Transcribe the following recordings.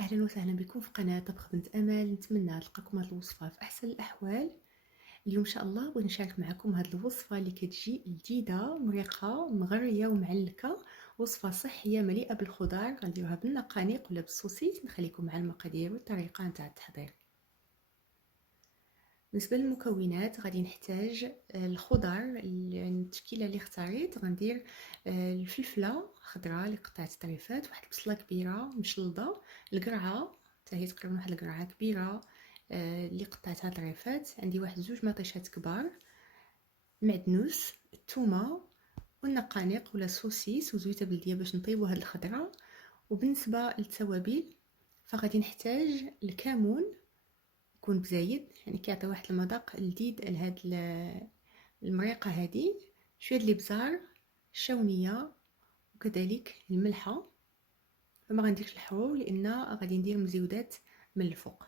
أهلا وسهلا بكم في قناة طبخ بنت أمل. نتمنى تلقاكم هذه الوصفة في أحسن الأحوال. اليوم إن شاء الله بغيت نشارك معكم هذه الوصفة اللي كتجي جديدة مريقة مغرية ومعلكة. وصفة صحية مليئة بالخضار، غنديروها بالنقانق ولا بالسوسيس. نخليكم مع المقادير والطريقة نتاع التحضير. بالنسبة للمكونات غادي نحتاج الخضار التشكيلة اللي اختاريت. غندير الفلفلة خضراء اللي قطعت طريفات، واحد البصلة كبيرة مشلضة، القرعة حتى هي تقريبا واحد القرعة كبيرة اللي قطعتها طريفات. عندي واحد زوج مطيشات كبار، المعدنوس، الثومة والنقانق ولا سوسيس وزويته بلدية باش نطيبوا هاد الخضرة. وبالنسبة للتوابل فغادي نحتاج الكمون يكون بزايد، يعني كيعطي واحد المذاق لذيذ لهاد المريقه هذه. شويه د الابزار، الشونيه، وكذلك الملحه. فما غنديرش الحرور لان غادي ندير مزيودات من الفوق.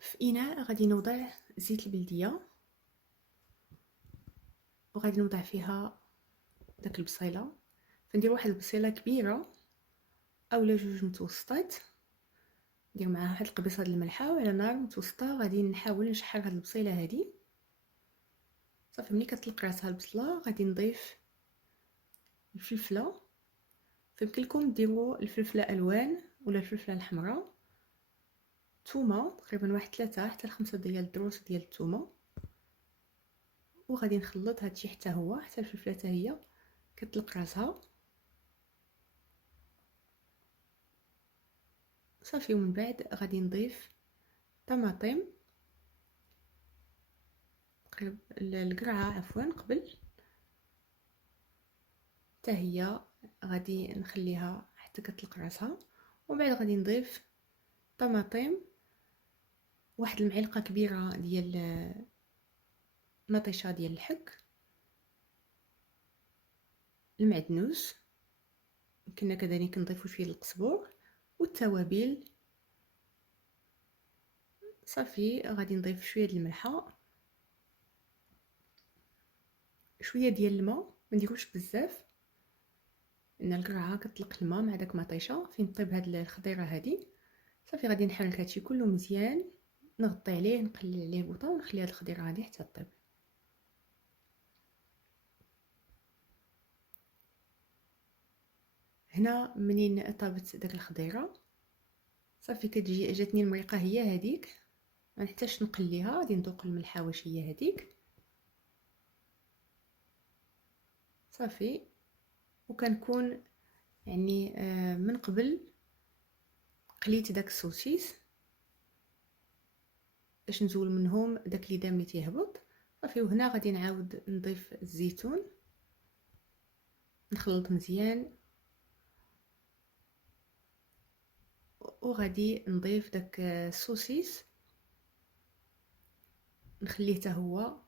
في اناء غادي نوضع زيت البلديه، وغادي نوضع فيها داك البصيله. فندير واحد البصيله كبيره اولا جوج متوسطات، ندير معاها واحد القبيصه ديال الملحه وعلى نار متوسطه. غادي نحاول نشحر هاد البصيله هذه. صافي ملي كتطلق راسها البصله غادي نضيف الفلفله. فيمكن لكم ديروا الفلفله الوان ولا الفلفله الحمراء. ثومه تقريبا واحد 3 حتى 5 ديال الدروس ديال الثومه. وغادي نخلط هادشي حتى هو حتى الفلفله حتى هي كتطلق راسها. صافي ومن بعد غادي نضيف طماطم تقريبا القرعه عفوا قبل حتى هي غادي نخليها حتى كتطلق راسها. ومن بعد غادي نضيف طماطم، واحد المعلقه كبيره ديال مطيشه ديال الحك، المعدنوس، يمكننا كذلك نضيف شويه القزبور والتوابل. صافي غادي نضيف شويه ديال الملحه، شويه ديال الماء، ما نديروش بزاف لان القرعه كتطلق الماء مع داك مطيشه فين طيب هاد الخضيره هادي. صافي غادي نحرك هادشي كله مزيان، نغطي عليه، نقلل عليه البوطه ونخلي هاد الخضيره هادي حتى طيب. هنا منين طابت داك الخضيره صافي جاتني المريقه هي هذيك، ما نحتاجش نقليها. غادي ندوق الملحه واش هي هذيك. صافي وكنكون يعني من قبل قليت داك السوسيس باش نزول منهم داك اللي اللي تيهبط. صافي وهنا غادي نعاود نضيف الزيتون، نخلط مزيان، وغادي نضيف داك السوسيس نخليه حتى هو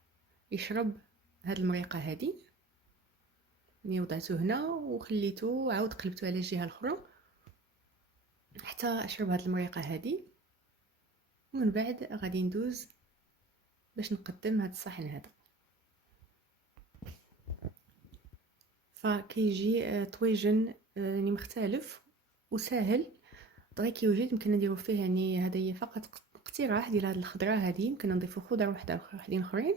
يشرب هاد المريقه هادي. ملي وضعته هنا وخليته عاود قلبته على الجهه الاخرى حتى شرب هاد المريقه هادي. ومن بعد غادي ندوز باش نقدم هاد الصحن هذا. فكيجي طويجن يعني مختلف وسهل دغيا كيوجد. يمكن نديرو فيه يعني هذا هي فقط اقتراح ديال هاد الخضره هذه. يمكن نضيفو خضر وحدين اخرين.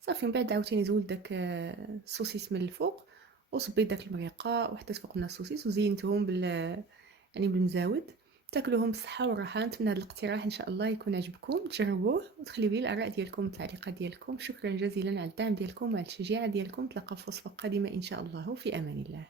صافي من بعد عاوتاني زولت داك السوسيس من الفوق وصبيت داك المريقه وحطيت فوق منها السوسيس وزينتهم يعني بالمزاود. تاكلوهم بالصحه والراحه. نتمنى هذا الاقتراح ان شاء الله يكون عجبكم، تجربوه وتخليو لي الاراء ديالكم والتعليقات ديالكم. شكرا جزيلا على الدعم ديالكم وعلى التشجيع ديالكم. نتلاقاو في وصفه قادمه ان شاء الله، في امان الله.